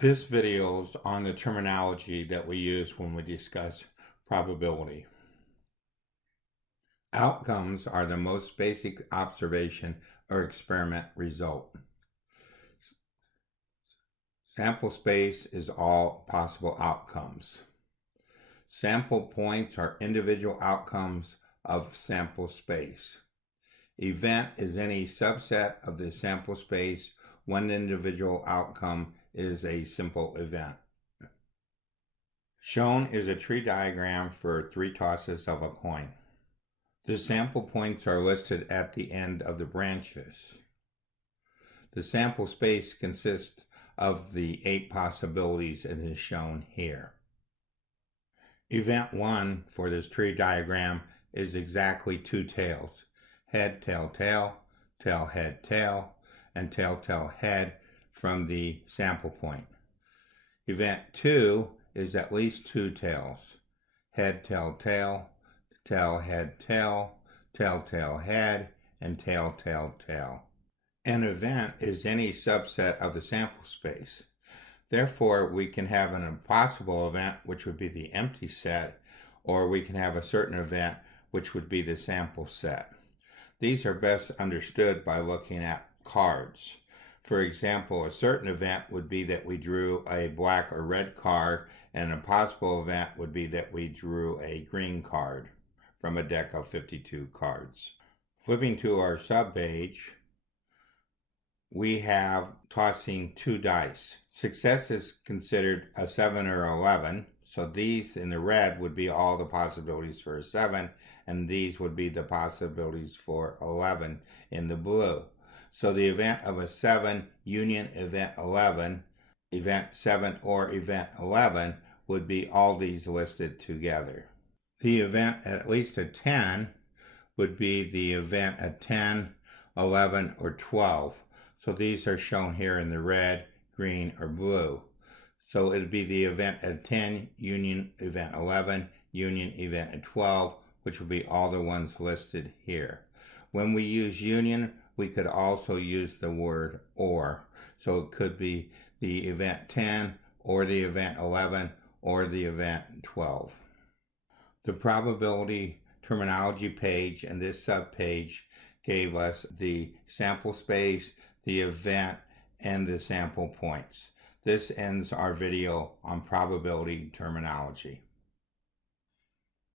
This video is on the terminology that we use when we discuss probability. Outcomes are the most basic observation or experiment result. Sample space is all possible outcomes. Sample points are individual outcomes of sample space. Event is any subset of the sample space. One individual outcome is a simple event. Shown is a tree diagram for 3 tosses of a coin. The sample points are listed at the end of the branches. The sample space consists of the 8 possibilities and is shown here. Event 1 for this tree diagram is exactly 2 tails: head, tail, tail, tail, head, tail, and tail, tail, head from the sample point. Event 2 is at least 2 tails: head, tail, tail, tail, head, tail, tail, tail, head, and tail, tail, tail. An event is any subset of the sample space. Therefore, we can have an impossible event, which would be the empty set, or we can have a certain event, which would be the sample set. These are best understood by looking at cards. For example, a certain event would be that we drew a black or red card, and an impossible event would be that we drew a green card from a deck of 52 cards. Flipping to our subpage, we have tossing 2 dice. Success is considered a 7 or 11, so these in the red would be all the possibilities for a 7, and these would be the possibilities for 11 in the blue. So the event of a 7 union event 11, event 7 or event 11 would be all these listed together. The event at least a 10 would be the event at 10, 11, or 12. So these are shown here in the red, green, or blue. So it would be the event at 10, union event 11, union event at 12, which would be all the ones listed here. When we use union, we could also use the word or. So it could be the event 10, or the event 11, or the event 12. The probability terminology page and this subpage gave us the sample space, the event, and the sample points. This ends our video on probability terminology.